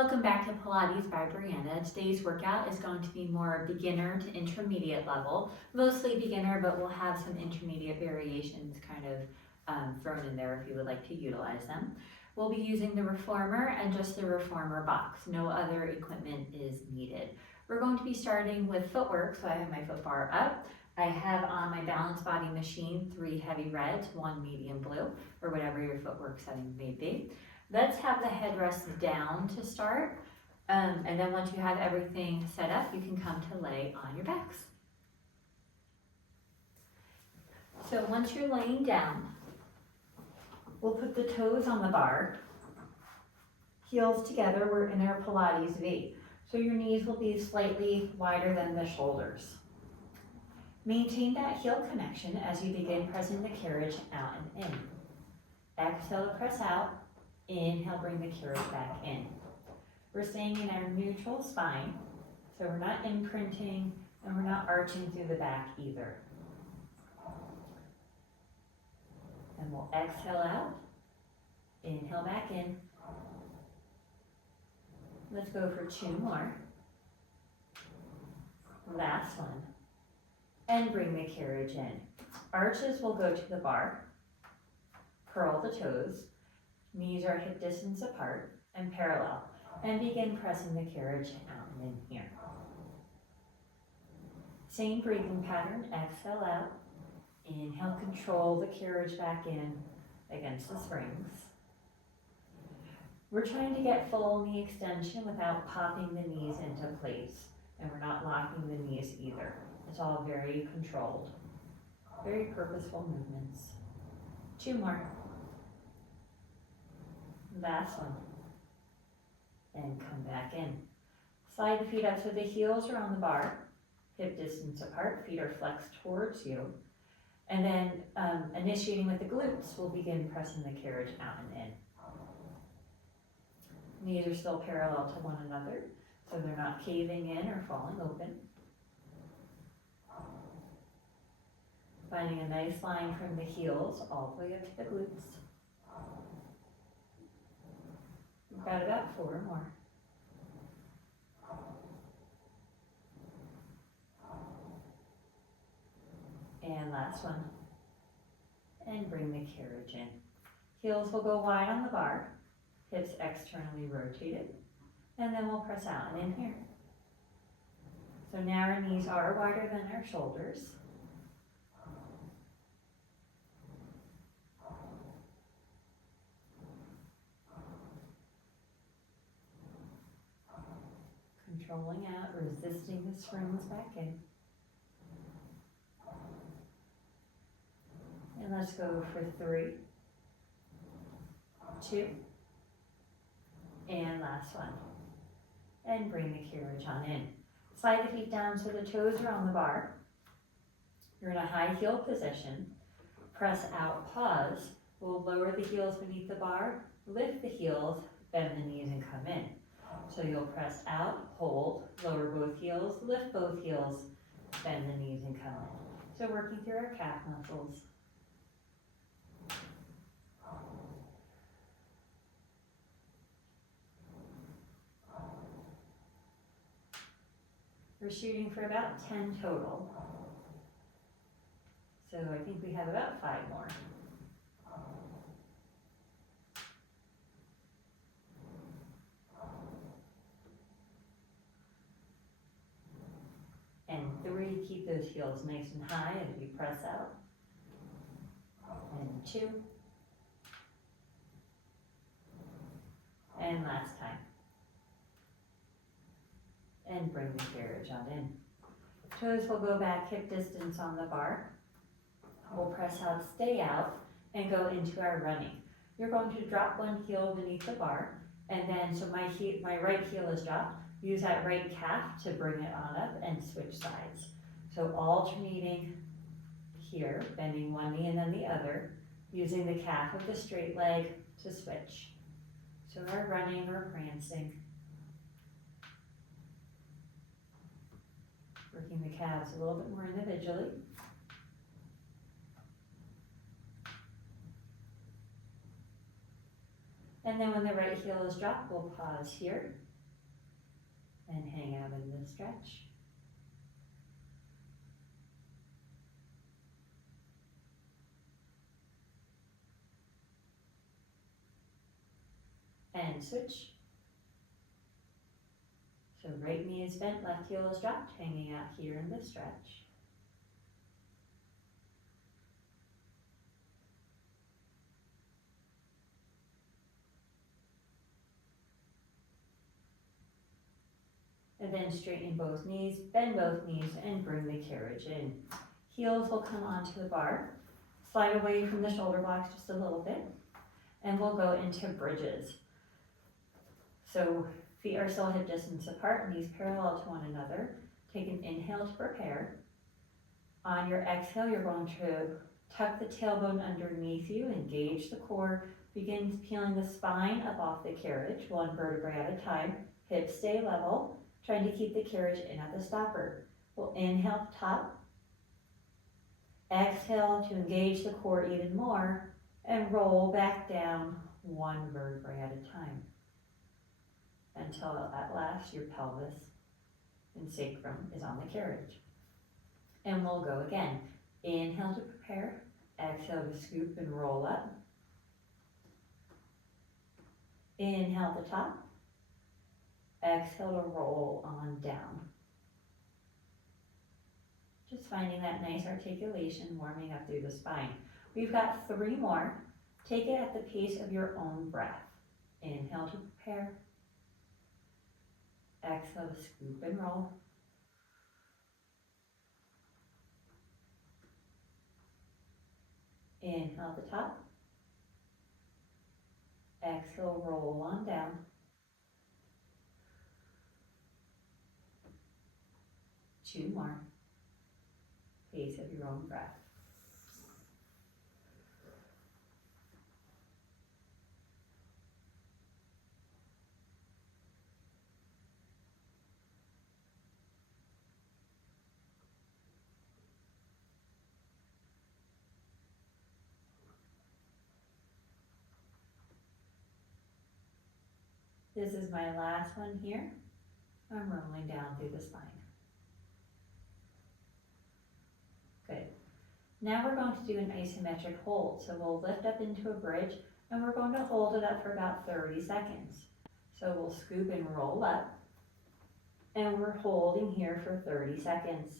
Welcome back to Pilates by Brianna. Today's workout is going to be more beginner to intermediate level, mostly beginner, but we'll have some intermediate variations kind of thrown in there if you would like to utilize them. We'll be using the reformer and just the reformer box. No other equipment is needed. We're going to be starting with footwork, so I have my foot bar up. I have on my balance body machine 3 heavy reds, 1 medium blue, or whatever your footwork setting may be. Let's have the headrest down to start, and then once you have everything set up, you can come to lay on your backs. So once you're laying down, we'll put the toes on the bar, heels together. We're in our Pilates V. So your knees will be slightly wider than the shoulders. Maintain that heel connection as you begin pressing the carriage out and in. Exhale to press out. Inhale, bring the carriage back in. We're staying in our neutral spine, so we're not imprinting and we're not arching through the back either. And we'll exhale out, inhale back in. Let's go for 2 more. Last one. And bring the carriage in. Arches will go to the bar. Curl the toes. Knees are hip distance apart and parallel, and begin pressing the carriage out and in here. Same breathing pattern, exhale out, inhale, control the carriage back in against the springs. We're trying to get full knee extension without popping the knees into place, and we're not locking the knees either. It's all very controlled, very purposeful movements. 2 more. Last one. And come back in. Slide the feet up so the heels are on the bar, hip distance apart, feet are flexed towards you. And then initiating with the glutes, we'll begin pressing the carriage out and in. Knees are still parallel to one another, so they're not caving in or falling open. Finding a nice line from the heels all the way up to the glutes. We've got about 4 more. And last one. And bring the carriage in. Heels will go wide on the bar, hips externally rotated, and then we'll press out and in here. So now our knees are wider than our shoulders. Controlling out, resisting the springs back in. And let's go for 3, 2, and last one. And bring the carriage on in. Slide the feet down so the toes are on the bar. You're in a high heel position. Press out, pause. We'll lower the heels beneath the bar, lift the heels, bend the knees and come in. So you'll press out, hold, lower both heels, lift both heels, bend the knees and come in. So working through our calf muscles. We're shooting for about 10 total. So I think we have about 5 more. And 3, keep those heels nice and high as we press out. And 2. And last time. And bring the carriage on in. Toes will go back hip distance on the bar. We'll press out, stay out, and go into our running. You're going to drop one heel beneath the bar, and then, so my right heel is dropped. Use that right calf to bring it on up and switch sides. So alternating here, bending one knee and then the other, using the calf of the straight leg to switch. So we're running or prancing. Working the calves a little bit more individually. And then when the right heel is dropped, we'll pause here and hang out in the stretch. And switch. So right knee is bent, left heel is dropped, hanging out here in the stretch. And then straighten both knees, bend both knees, and bring the carriage in. Heels will come onto the bar. Slide away from the shoulder blocks just a little bit. And we'll go into bridges. So feet are still hip distance apart, knees parallel to one another. Take an inhale to prepare. On your exhale, you're going to tuck the tailbone underneath you, engage the core, begin peeling the spine up off the carriage, one vertebrae at a time. Hips stay level, trying to keep the carriage in at the stopper. We'll inhale top, exhale to engage the core even more, and roll back down one vertebrae at a time until at last your pelvis and sacrum is on the carriage. And we'll go again. Inhale to prepare, exhale to scoop and roll up. Inhale to top, exhale to roll on down. Just finding that nice articulation, warming up through the spine. We've got 3 more. Take it at the pace of your own breath. Inhale to prepare, exhale to scoop and roll. Inhale to top, exhale, roll on down. Two more. Pace of your own breath. This is my last one here. I'm rolling down through the spine. Good. Now we're going to do an isometric hold. So we'll lift up into a bridge and we're going to hold it up for about 30 seconds. So we'll scoop and roll up and we're holding here for 30 seconds.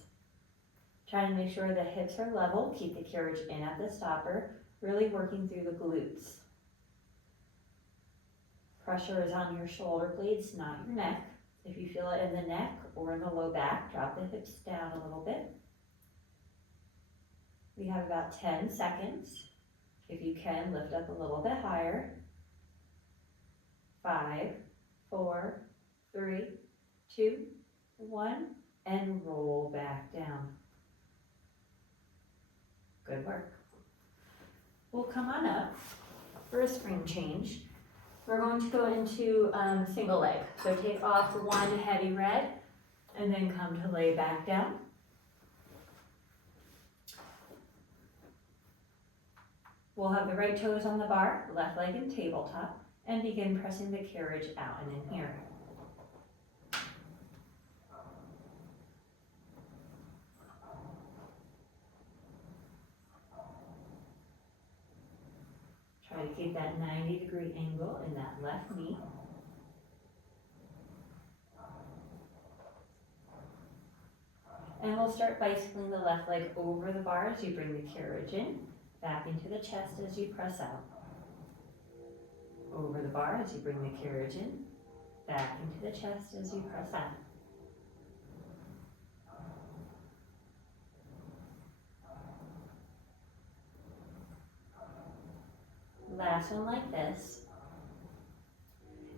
Try to make sure the hips are level, keep the carriage in at the stopper, really working through the glutes. Pressure is on your shoulder blades, not your neck. If you feel it in the neck or in the low back, drop the hips down a little bit. We have about 10 seconds. If you can, lift up a little bit higher. 5, 4, 3, 2, 1, and roll back down. Good work. We'll come on up for a spring change. We're going to go into single leg. So take off one heavy red and then come to lay back down. We'll have the right toes on the bar, left leg in tabletop, and begin pressing the carriage out and in here. Try to keep that 90-degree angle in that left knee. And we'll start bicycling the left leg over the bar as you bring the carriage in, back into the chest as you press out. Over the bar as you bring the carriage in, back into the chest as you press out. Last one like this.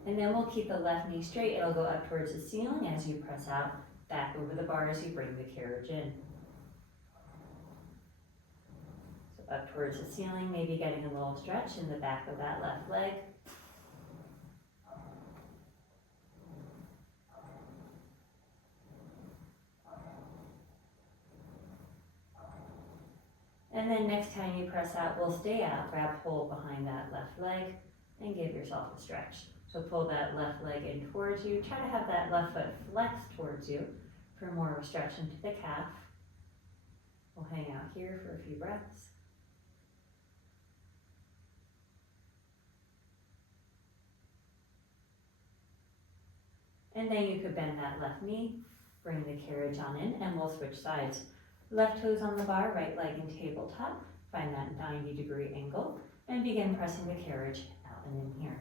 And then we'll keep the left knee straight. It'll go up towards the ceiling as you press out, back over the bar as you bring the carriage in. So up towards the ceiling, maybe getting a little stretch in the back of that left leg. And then next time you press out, we'll stay out, grab hold behind that left leg, and give yourself a stretch. So pull that left leg in towards you. Try to have that left foot flex towards you for more of a stretch into the calf. We'll hang out here for a few breaths. And then you could bend that left knee, bring the carriage on in, and we'll switch sides. Left toes on the bar, right leg in tabletop. Find that 90-degree angle and begin pressing the carriage out and in here.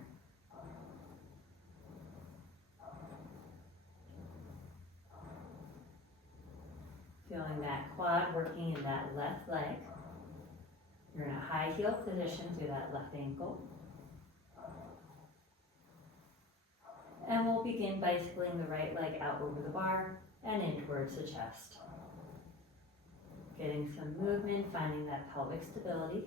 Feeling that quad working in that left leg. You're in a high heel position through that left ankle. And we'll begin bicycling the right leg out over the bar and in towards the chest. Getting some movement, finding that pelvic stability.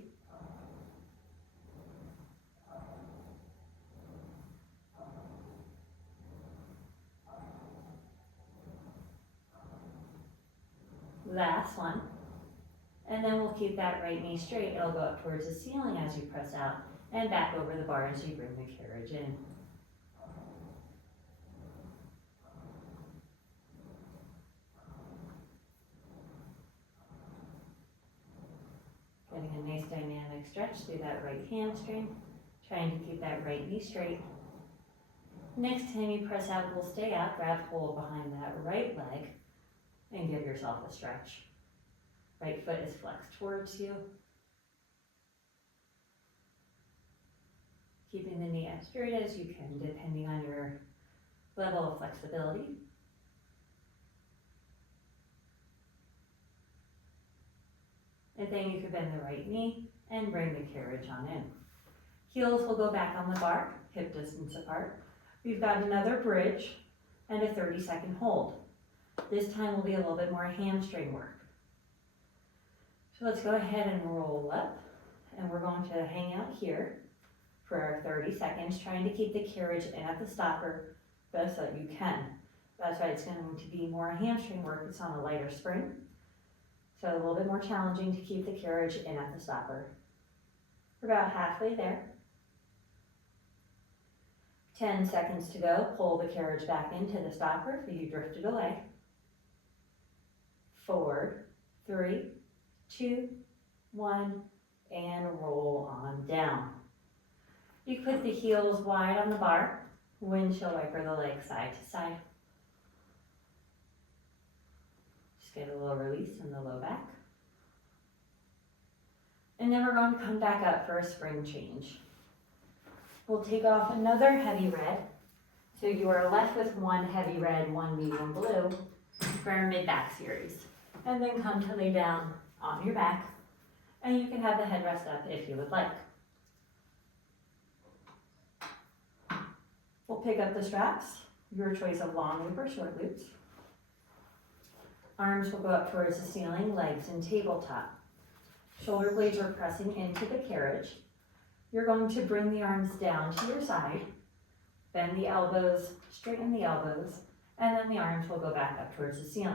Last one. And then we'll keep that right knee straight. It'll go up towards the ceiling as you press out and back over the bar as you bring the carriage in. Getting a nice dynamic stretch through that right hamstring. Trying to keep that right knee straight. Next time you press out, we'll stay out, grab hold behind that right leg and give yourself a stretch. Right foot is flexed towards you. Keeping the knee as straight as you can, depending on your level of flexibility. And then you could bend the right knee and bring the carriage on in. Heels will go back on the bar, hip distance apart. We've got another bridge and a 30-second hold. This time will be a little bit more hamstring work. So let's go ahead and roll up, and we're going to hang out here for our 30 seconds, trying to keep the carriage in at the stopper best that you can. That's why it's going to be more hamstring work. It's on a lighter spring. So a little bit more challenging to keep the carriage in at the stopper. We're about halfway there. 10 seconds to go. Pull the carriage back into the stopper if you drifted away. 4, 3, 2, 1, and roll on down. You put the heels wide on the bar, windshield wiper the legs side to side. Just get a little release in the low back. And then we're going to come back up for a spring change. We'll take off another heavy red. So you are left with one heavy red, one medium blue for our mid-back series. And then come to lay down on your back. And you can have the headrest up if you would like. We'll pick up the straps, your choice of long loop or short loops. Arms will go up towards the ceiling, legs in tabletop. Shoulder blades are pressing into the carriage. You're going to bring the arms down to your side, bend the elbows, straighten the elbows, and then the arms will go back up towards the ceiling.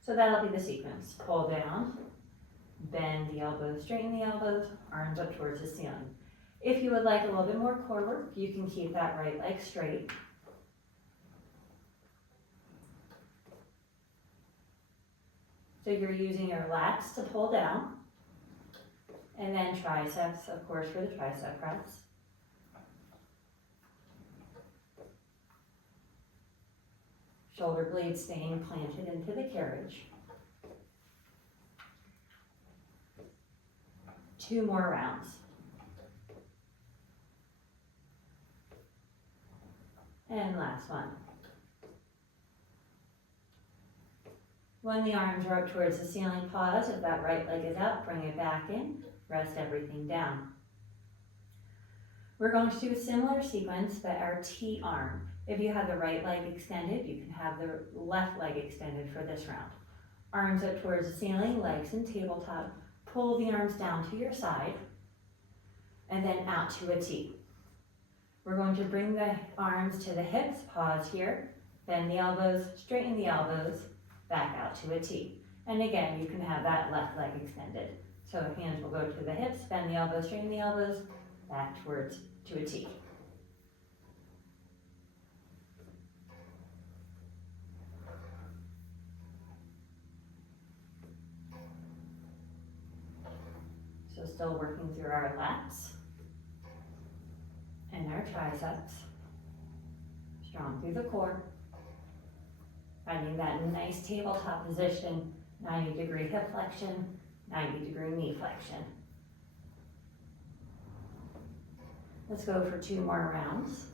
So that'll be the sequence. Pull down, bend the elbows, straighten the elbows, arms up towards the ceiling. If you would like a little bit more core work, you can keep that right leg straight. So you're using your lats to pull down, and then triceps, of course, for the tricep press. Shoulder blades staying planted into the carriage. 2 more rounds. And last one. When the arms are up towards the ceiling, pause. If that right leg is out, bring it back in. Rest everything down. We're going to do a similar sequence, but our T arm. If you have the right leg extended, you can have the left leg extended for this round. Arms up towards the ceiling, legs in tabletop. Pull the arms down to your side, and then out to a T. We're going to bring the arms to the hips, pause here, bend the elbows, straighten the elbows, back out to a T. And again, you can have that left leg extended. So hands will go to the hips, bend the elbows, straighten the elbows, back towards to a T. So still working through our lats and our triceps. Strong through the core. Finding that nice tabletop position, 90-degree hip flexion, 90-degree knee flexion. Let's go for 2 more rounds.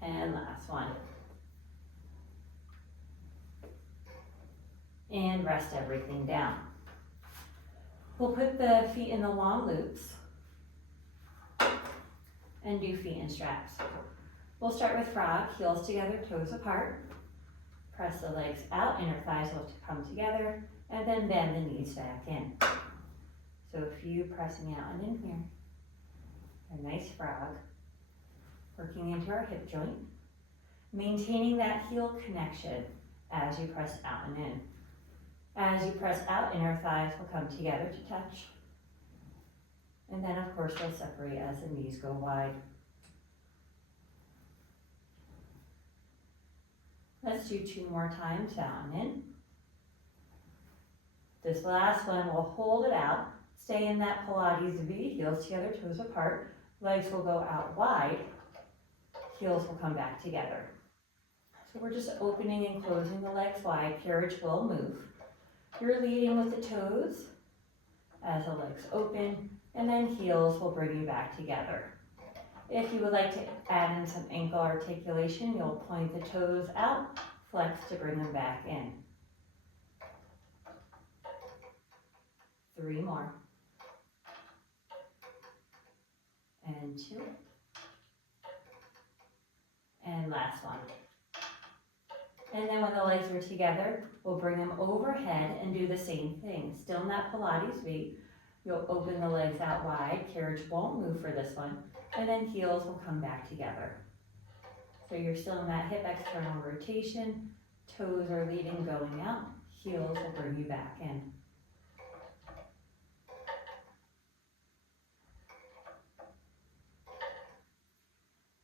And last one. And rest everything down. We'll put the feet in the long loops and do feet in straps. We'll start with frog, heels together, toes apart. Press the legs out, inner thighs will come together, and then bend the knees back in. So a few pressing out and in here. A nice frog. Working into our hip joint. Maintaining that heel connection as you press out and in. As you press out, inner thighs will come together to touch. And then of course they'll separate as the knees go wide. Let's do 2 more times, out and in. This last one, we'll hold it out. Stay in that Pilates V, heels together, toes apart. Legs will go out wide. Heels will come back together. So we're just opening and closing the legs wide. Carriage will move. You're leading with the toes as the legs open, and then heels will bring you back together. If you would like to add in some ankle articulation, you'll point the toes out, flex to bring them back in. 3 more. And 2. And last one. And then when the legs are together, we'll bring them overhead and do the same thing. Still in that Pilates V, you'll open the legs out wide. Carriage won't move for this one. And then heels will come back together. So you're still in that hip external rotation. Toes are leading, going out. Heels will bring you back in.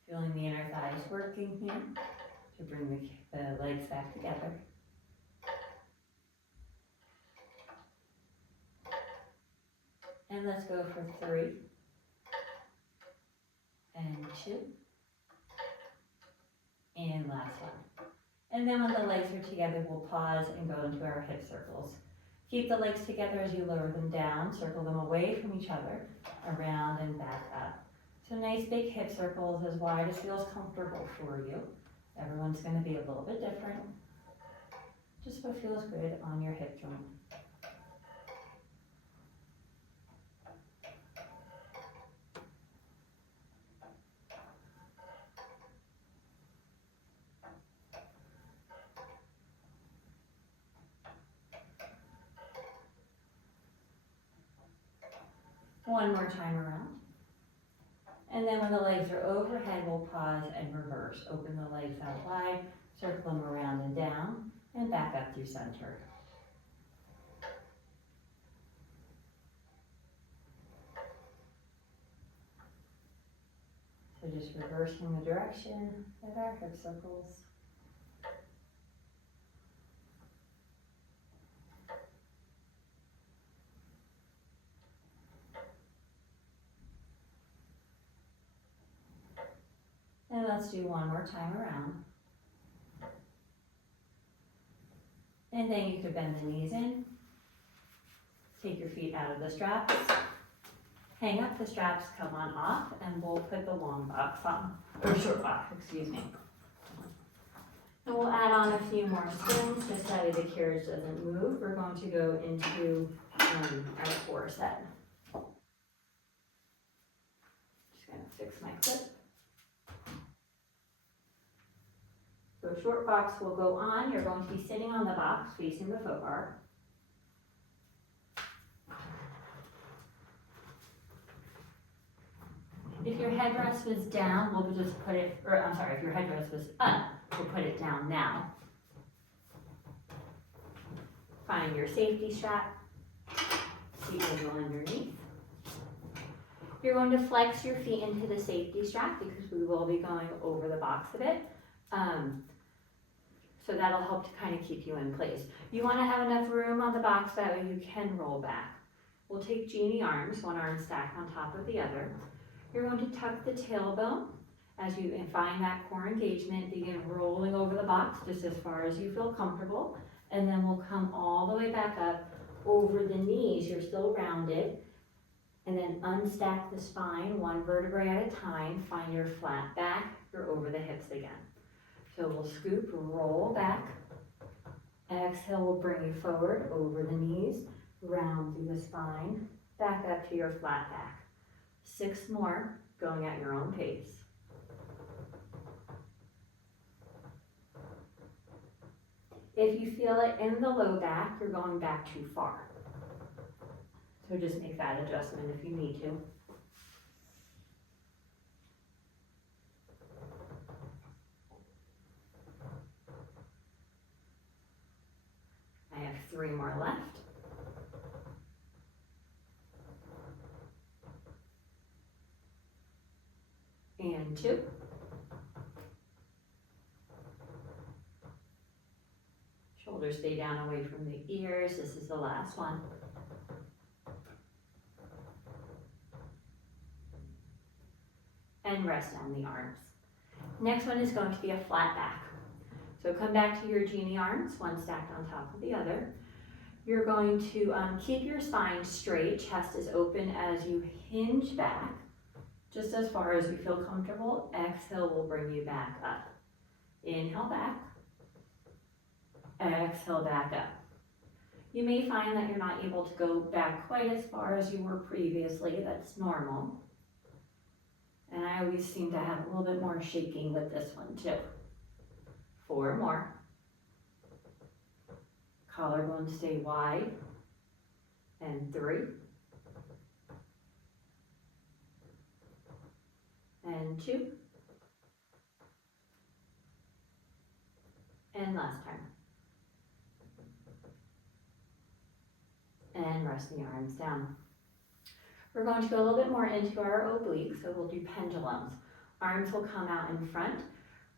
Feeling the inner thighs working here to bring the legs back together. And let's go for 3. And 2. And last one. And then when the legs are together, we'll pause and go into our hip circles. Keep the legs together as you lower them down. Circle them away from each other, around and back up. So nice big hip circles as wide as feels comfortable for you. Everyone's going to be a little bit different. Just what feels good on your hip joint. One more time around. And then when the legs are overhead, we'll pause and reverse. Open the legs out wide, circle them around and down, and back up through center. So just reversing the direction of our hip circles. And let's do one more time around. And then you could bend the knees in. Take your feet out of the straps. Hang up the straps, come on off, and we'll put the long box on, or short box, excuse me. And we'll add on a few more spins just so the carriage doesn't move. We're going to go into our 4 set. Just gonna fix my clip. So short box will go on. You're going to be sitting on the box facing the foot bar. If your headrest was down, we'll just put it, or I'm sorry, if your headrest was up, we'll put it down now. Find your safety strap, seat will go underneath. You're going to flex your feet into the safety strap because we will be going over the box a bit. So that'll help to kind of keep you in place. You want to have enough room on the box that way you can roll back. We'll take genie arms, one arm stacked on top of the other. You're going to tuck the tailbone as you find that core engagement, begin rolling over the box just as far as you feel comfortable. And then we'll come all the way back up over the knees. You're still rounded. And then unstack the spine one vertebrae at a time. Find your flat back. You're over the hips again. So we'll scoop, roll back. Exhale will bring you forward over the knees, round through the spine, back up to your flat back. 6 more, going at your own pace. If you feel it in the low back, you're going back too far. So just make that adjustment if you need to. I have 3 more left. And 2. Shoulders stay down away from the ears. This is the last one. And rest down the arms. Next one is going to be a flat back. So come back to your genie arms, one stacked on top of the other. You're going to keep your spine straight, chest is open as you hinge back, just as far as you feel comfortable. Exhale will bring you back up. Inhale back. Exhale back up. You may find that you're not able to go back quite as far as you were previously. That's normal. And I always seem to have a little bit more shaking with this one too. 4 more. Collarbone stay wide. And 3. And 2. And last time. And rest the arms down. We're going to go a little bit more into our obliques, so we'll do pendulums. Arms will come out in front.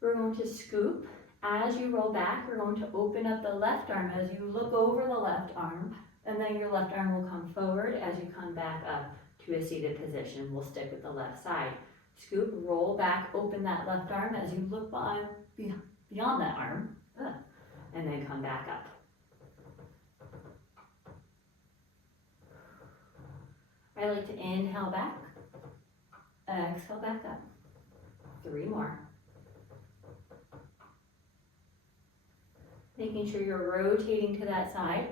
We're going to scoop. As you roll back, we're going to open up the left arm as you look over the left arm, and then your left arm will come forward as you come back up to a seated position. We'll stick with the left side. Scoop, roll back, open that left arm as you look beyond that arm, and then come back up. I like to inhale back, exhale back up. 3 more. Making sure you're rotating to that side.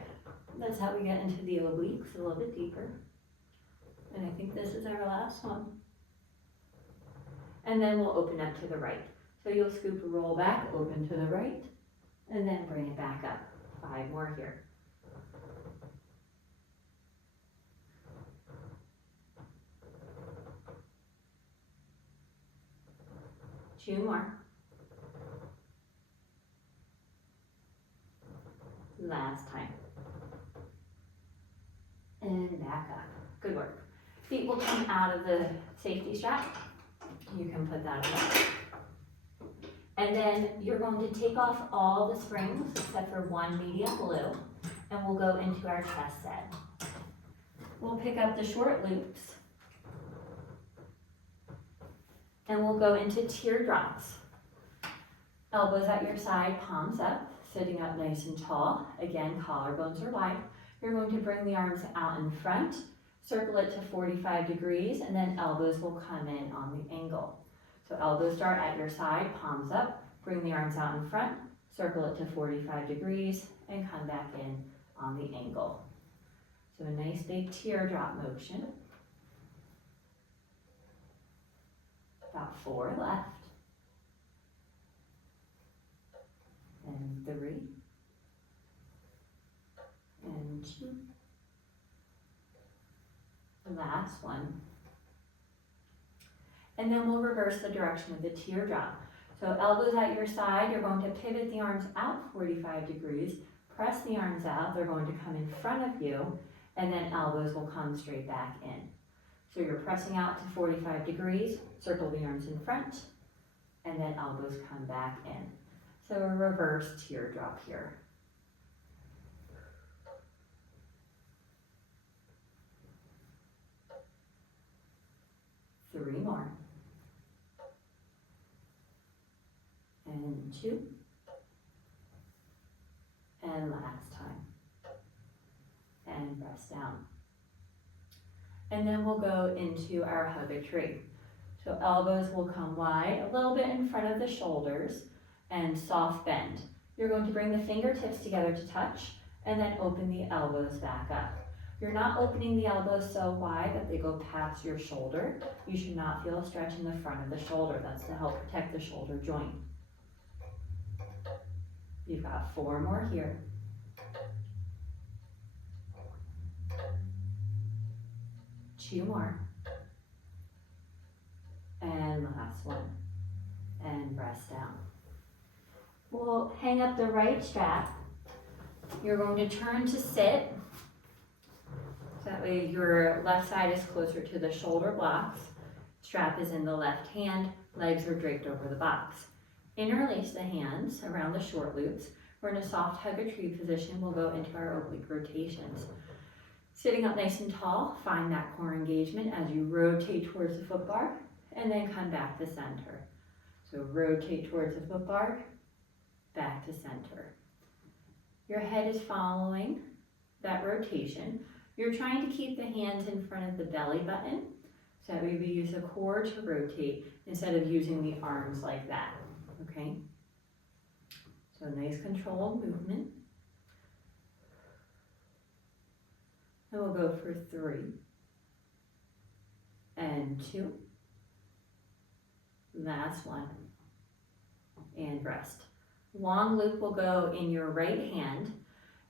That's how we get into the obliques a little bit deeper. And I think this is our last one. And then we'll open up to the right. So you'll scoop, roll back, open to the right, and then bring it back up. 5 more here. Two more. Last time. And back up. Good work. Feet will come out of the safety strap. You can put that away. And then you're going to take off all the springs except for one medium blue, and we'll go into our chest set. We'll pick up the short loops, and we'll go into teardrops. Elbows at your side, palms up, sitting up nice and tall. Again, collarbones are wide. You're going to bring the arms out in front, circle it to 45 degrees, and then elbows will come in on the angle. So elbows start at your side, palms up, bring the arms out in front, circle it to 45 degrees, and come back in on the angle. So a nice big teardrop motion. About 4 left. And 3. And 2. Last one. And then we'll reverse the direction of the teardrop. So elbows at your side, you're going to pivot the arms out 45 degrees, press the arms out, they're going to come in front of you, and then elbows will come straight back in. So you're pressing out to 45 degrees, circle the arms in front, and then elbows come back in. So a reverse teardrop here. Three more. And two. And last time. And press down. And then we'll go into our hug a tree. So elbows will come wide, a little bit in front of the shoulders, and soft bend. You're going to bring the fingertips together to touch, and then open the elbows back up. You're not opening the elbows so wide that they go past your shoulder. You should not feel a stretch in the front of the shoulder. That's to help protect the shoulder joint. You've got four more here. Two more. And last one. And press down. We'll hang up the right strap. You're going to turn to sit. That way your left side is closer to the shoulder blocks. Strap is in the left hand, legs are draped over the box. Interlace the hands around the short loops. We're in a soft hug a tree position. We'll go into our oblique rotations. Sitting up nice and tall, find that core engagement as you rotate towards the foot bar and then come back to center. So rotate towards the foot bar, back to center. Your head is following that rotation. You're trying to keep the hands in front of the belly button, so that way we use the core to rotate instead of using the arms like that, okay? So nice controlled movement. And we'll go for 3, and 2, last one, and rest. Long loop will go in your right hand,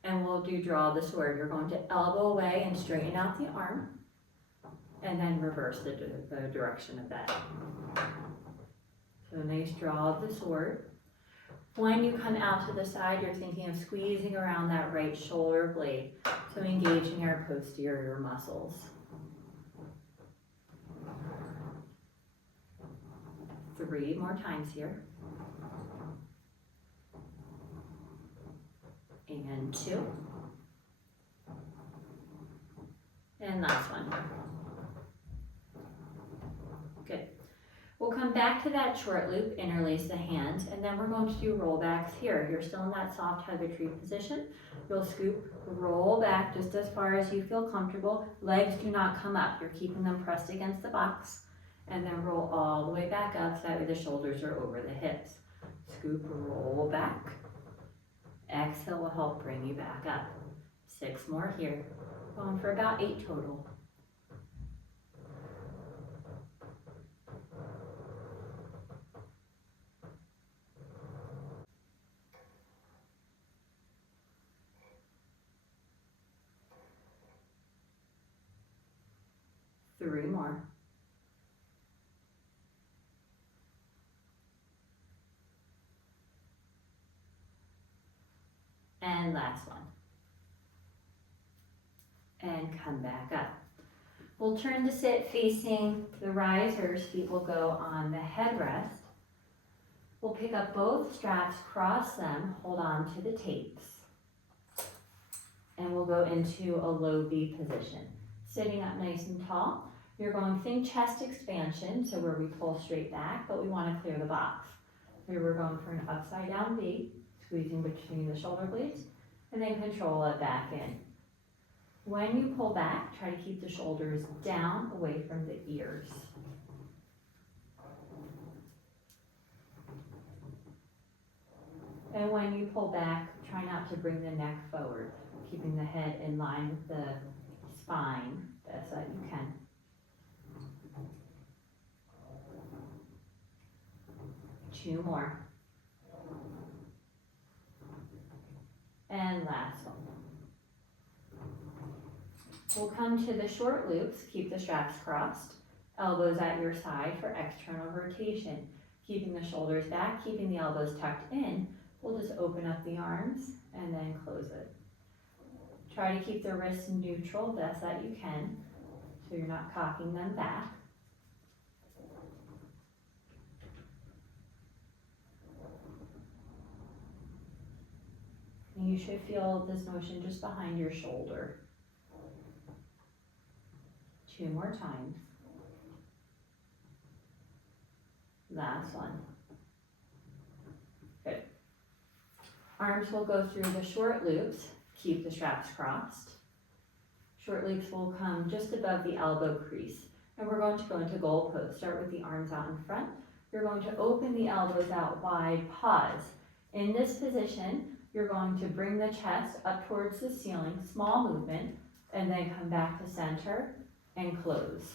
and we'll do draw the sword. You're going to elbow away and straighten out the arm, and then reverse the direction of that. So nice draw of the sword. When you come out to the side, you're thinking of squeezing around that right shoulder blade, so engaging our posterior muscles. Three more times here. And 2. And last one. Good. We'll come back to that short loop, interlace the hands, and then we're going to do rollbacks here. You're still in that soft hug a tree position. You'll scoop, roll back just as far as you feel comfortable. Legs do not come up. You're keeping them pressed against the box. And then roll all the way back up so that way the shoulders are over the hips. Scoop, roll back. Exhale will help bring you back up. 6 more here. Going for about 8 total. Three more. And last one. And come back up. We'll turn to sit facing the risers. Feet will go on the headrest. We'll pick up both straps, cross them, hold on to the tapes. And we'll go into a low V position. Sitting up nice and tall. You're going think chest expansion, so where we pull straight back, but we want to clear the box. Here we're going for an upside down V, squeezing between the shoulder blades, and then control it back in. When you pull back, try to keep the shoulders down, away from the ears. And when you pull back, try not to bring the neck forward, keeping the head in line with the spine best that you can. Two more. And last one. We'll come to the short loops, keep the straps crossed, elbows at your side for external rotation. Keeping the shoulders back, keeping the elbows tucked in, we'll just open up the arms and then close it. Try to keep the wrists neutral best that you can. so you're not cocking them back. And you should feel this motion just behind your shoulder. 2 more times. Last one. Good. Arms will go through the short loops. Keep the straps crossed. Short loops will come just above the elbow crease. And we're going to go into goal pose. Start with the arms out in front. You're going to open the elbows out wide, pause. In this position, you're going to bring the chest up towards the ceiling, small movement, and then come back to center and close.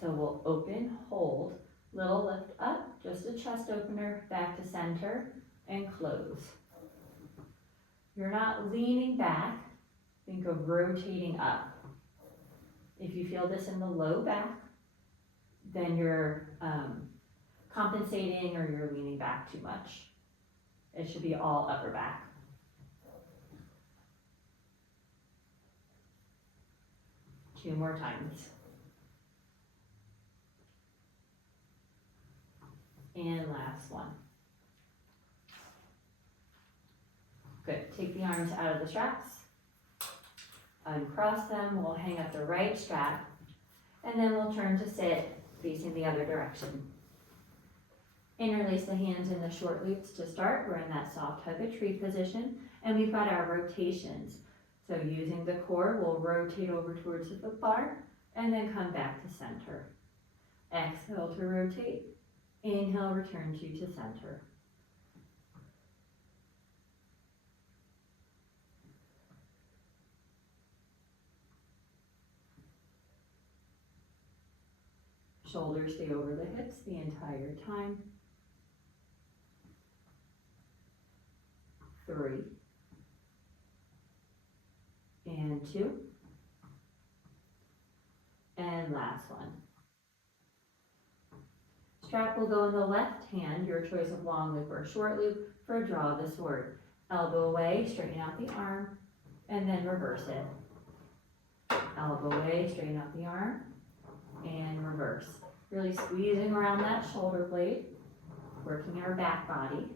So we'll open, hold, little lift up, just a chest opener, back to center, and close. You're not leaning back, think of rotating up. If you feel this in the low back, then you're compensating or you're leaning back too much. It should be all upper back. Two more times. And last one. Good. Take the arms out of the straps. Uncross them. We'll hang up the right strap. And then we'll turn to sit facing the other direction. Interlace the hands in the short loops to start. We're in that soft hug a tree position. And we've got our rotations. So using the core, we'll rotate over towards the foot bar and then come back to center. Exhale to rotate. Inhale, return to center. Shoulders stay over the hips the entire time. 3. And 2. And last one. Strap will go in the left hand, your choice of long loop or short loop for draw the sword. Elbow away, straighten out the arm, and then reverse it. Elbow away, straighten out the arm, and reverse. Really squeezing around that shoulder blade, working our back body.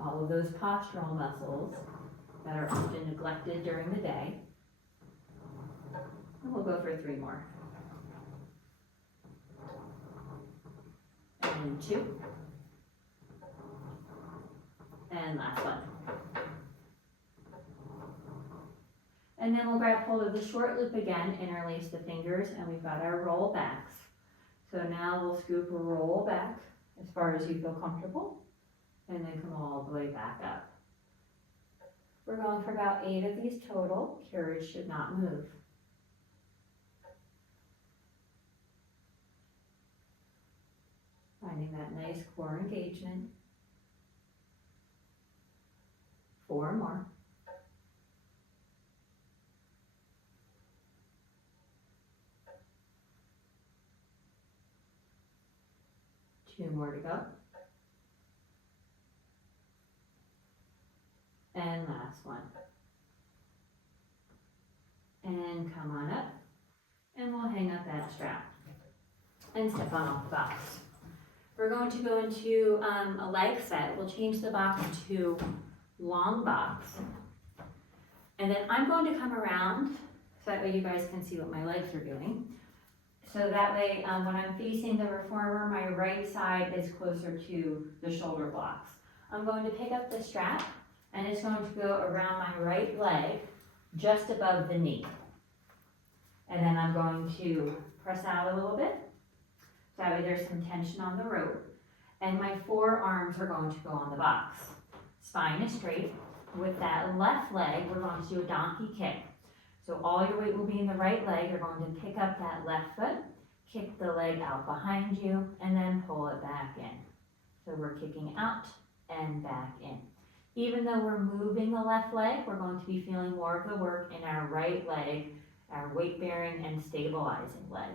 All of those postural muscles that are often neglected during the day. And we'll go for 3 more. And 2. And last one. And then we'll grab hold of the short loop again, interlace the fingers, and we've got our roll backs. So now we'll scoop a roll back as far as you feel comfortable, and then come all the way back up. We're going for about 8 of these total. Carriage should not move. Finding that nice core engagement. 4 more. 2 more to go. And last one. And come on up. And we'll hang up that strap. And step on off the box. We're going to go into a leg set. We'll change the box to long box. And then I'm going to come around so that way you guys can see what my legs are doing. So that way when I'm facing the reformer, my right side is closer to the shoulder blocks. I'm going to pick up the strap and it's going to go around my right leg just above the knee. And then I'm going to press out a little bit. So that way there's some tension on the rope. And my forearms are going to go on the box. Spine is straight. With that left leg, we're going to do a donkey kick. So all your weight will be in the right leg. You're going to pick up that left foot, kick the leg out behind you, and then pull it back in. So we're kicking out and back in. Even though we're moving the left leg, we're going to be feeling more of the work in our right leg, our weight-bearing and stabilizing leg.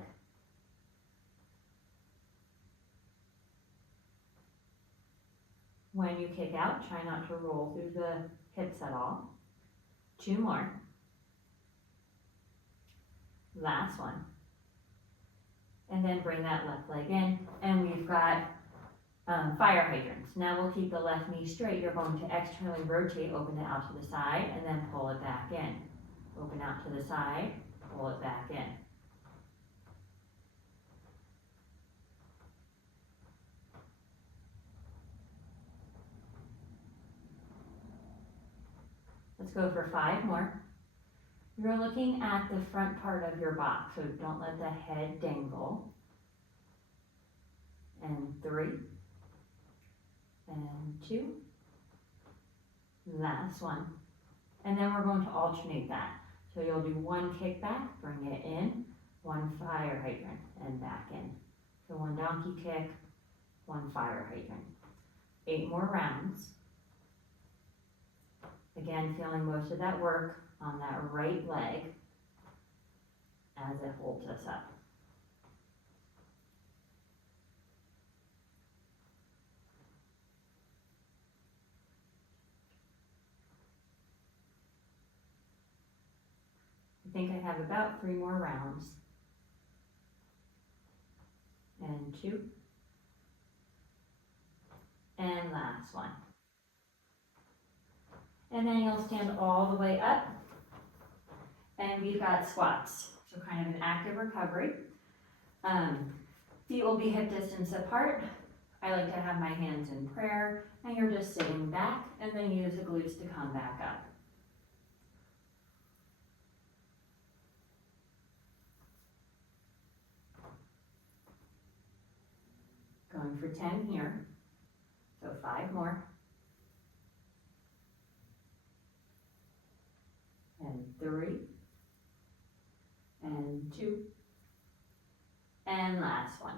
When you kick out, try not to roll through the hips at all. 2 more. last one. And then bring that left leg in, and we've got fire hydrants. Now we'll keep the left knee straight. You're going to externally rotate, open it out to the side, and then pull it back in. Open out to the side, pull it back in. Let's go for 5 more. You're looking at the front part of your box, so don't let the head dangle. And 3, and 2, last one. And then we're going to alternate that. So you'll do 1 kick back, bring it in, 1 fire hydrant, and back in. So 1 donkey kick, 1 fire hydrant. 8 more rounds. Again, feeling most of that work on that right leg as it holds us up. I think I have about 3 more rounds. And 2. And last one. And then you'll stand all the way up. And we've got squats. So kind of an active recovery. Feet will be hip distance apart. I like to have my hands in prayer. And you're just sitting back and then use the glutes to come back up. Going for 10 here, so 5 more, and 3, and 2, and last one.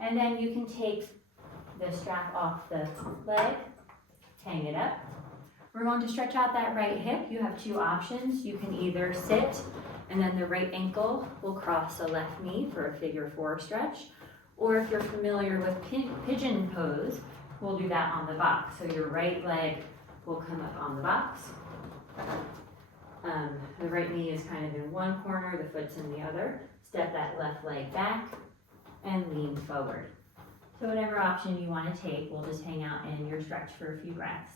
And then you can take the strap off the leg, hang it up. We're going to stretch out that right hip. You have 2 options. You can either sit, and then the right ankle will cross the left knee for a figure 4 stretch. Or if you're familiar with pigeon pose, we'll do that on the box. So your right leg will come up on the box. The right knee is kind of in one corner, the foot's in the other. Step that left leg back and lean forward. So whatever option you want to take, we'll just hang out in your stretch for a few breaths.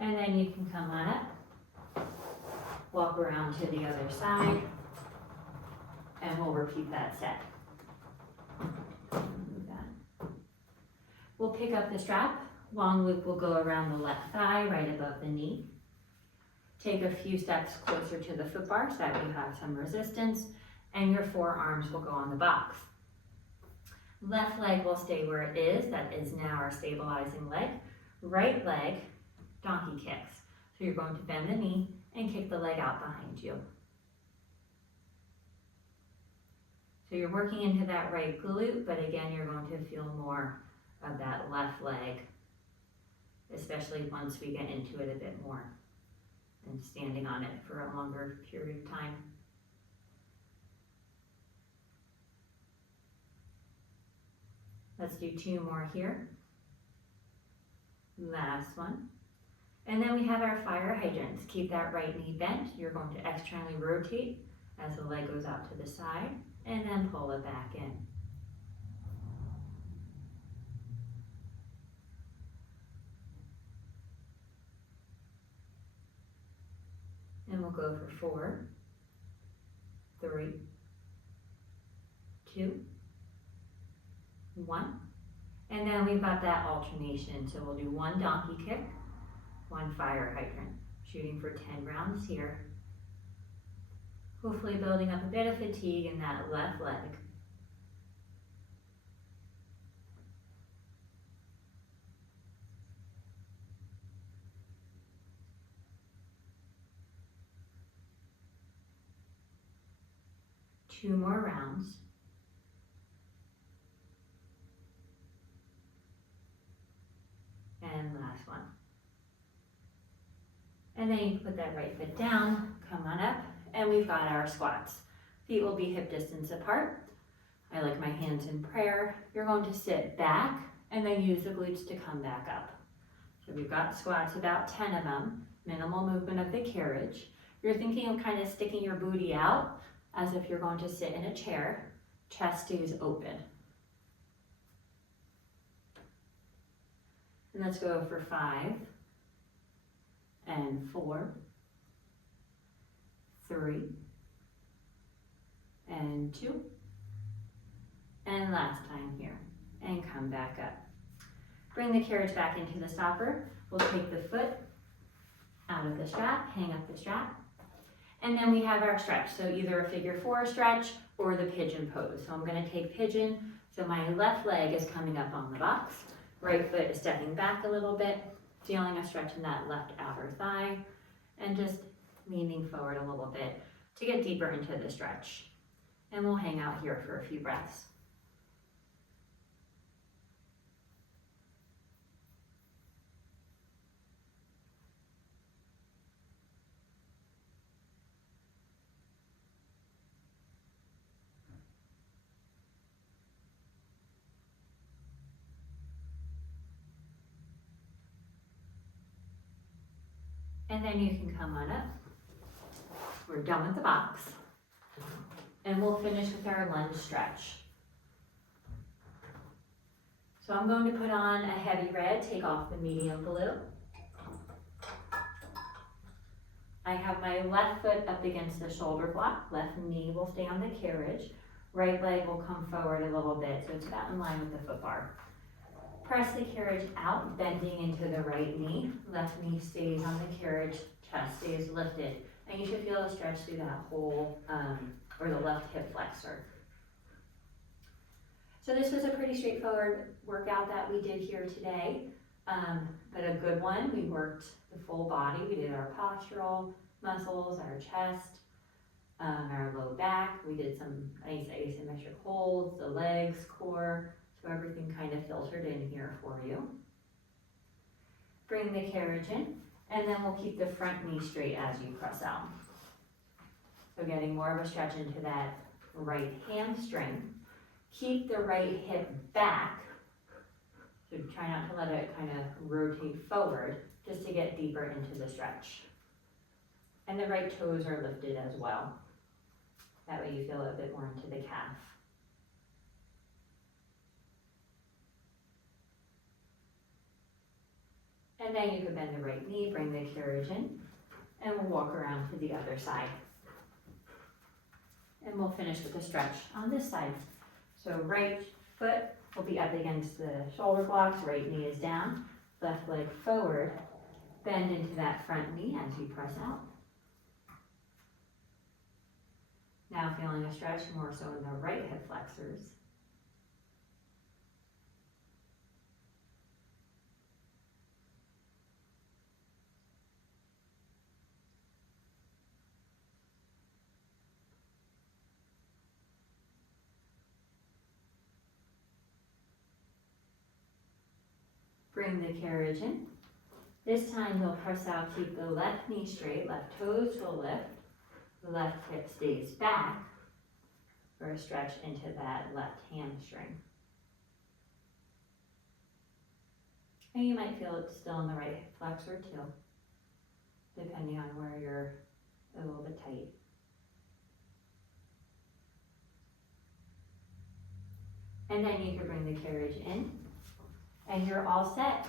And then you can come on up, walk around to the other side, and we'll repeat that set. We'll pick up the strap, long loop will go around the left thigh, right above the knee. Take a few steps closer to the foot bar so that you have some resistance, and your forearms will go on the box. Left leg will stay where it is, that is now our stabilizing leg. Right leg, donkey kicks. So you're going to bend the knee and kick the leg out behind you. So you're working into that right glute, but again, you're going to feel more of that left leg, especially once we get into it a bit more and standing on it for a longer period of time. Let's do 2 more here. Last one. And then we have our fire hydrants. Keep that right knee bent. You're going to externally rotate as the leg goes out to the side and then pull it back in. And we'll go for 4, 3, 2, 1. And then we've got that alternation. So we'll do 1 donkey kick, 1 fire hydrant, shooting for 10 rounds here. Hopefully building up a bit of fatigue in that left leg. Two more rounds. And And then you can put that right foot down, come on up, and we've got our squats. Feet will be hip distance apart. I like my hands in prayer. You're going to sit back and then use the glutes to come back up. So we've got squats, about 10 of them, minimal movement of the carriage. You're thinking of kind of sticking your booty out as if you're going to sit in a chair. Chest stays open. And let's go for 5 and 4, 3 and 2. And last time here, and come back up. Bring the carriage back into the stopper. We'll take the foot out of the strap, hang up the strap, and then we have our stretch. So either a figure 4 stretch or the pigeon pose. So I'm gonna take pigeon. So my left leg is coming up on the box. Right foot is stepping back a little bit, feeling a stretch in that left outer thigh, and just leaning forward a little bit to get deeper into the stretch. And we'll hang out here for a few breaths. And then you can come on up. We're done with the box. And we'll finish with our lunge stretch. So I'm going to put on a heavy red, take off the medium blue. I have my left foot up against the shoulder block. Left knee will stay on the carriage. Right leg will come forward a little bit, so it's about in line with the foot bar. Press the carriage out, bending into the right knee. Left knee stays on the carriage, chest stays lifted. And you should feel a stretch through that whole, or the left hip flexor. So this was a pretty straightforward workout that we did here today, but a good one. We worked the full body. We did our postural muscles, our chest, our low back. We did some nice asymmetric holds, the legs, core. So everything kind of filtered in here for you. Bring the carriage in, and then we'll keep the front knee straight as you press out. So getting more of a stretch into that right hamstring. Keep the right hip back. So try not to let it kind of rotate forward, just to get deeper into the stretch. And the right toes are lifted as well. That way you feel a bit more into the calf. And then you can bend the right knee, bring the carriage in, and we'll walk around to the other side. And we'll finish with a stretch on this side. So right foot will be up against the shoulder blocks, right knee is down, left leg forward, bend into that front knee as you press out. Now feeling a stretch more so in the right hip flexors. Bring the carriage in. This time you'll press out, keep the left knee straight, left toes will lift, the left hip stays back for a stretch into that left hamstring. And you might feel it still in the right hip flexor too, depending on where you're a little bit tight. And then you can bring the carriage in. And you're all set.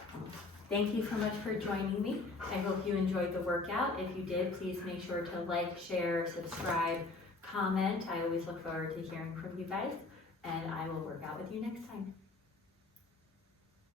Thank you so much for joining me. I hope you enjoyed the workout. If you did, please make sure to like, share, subscribe, comment. I always look forward to hearing from you guys, and I will work out with you next time.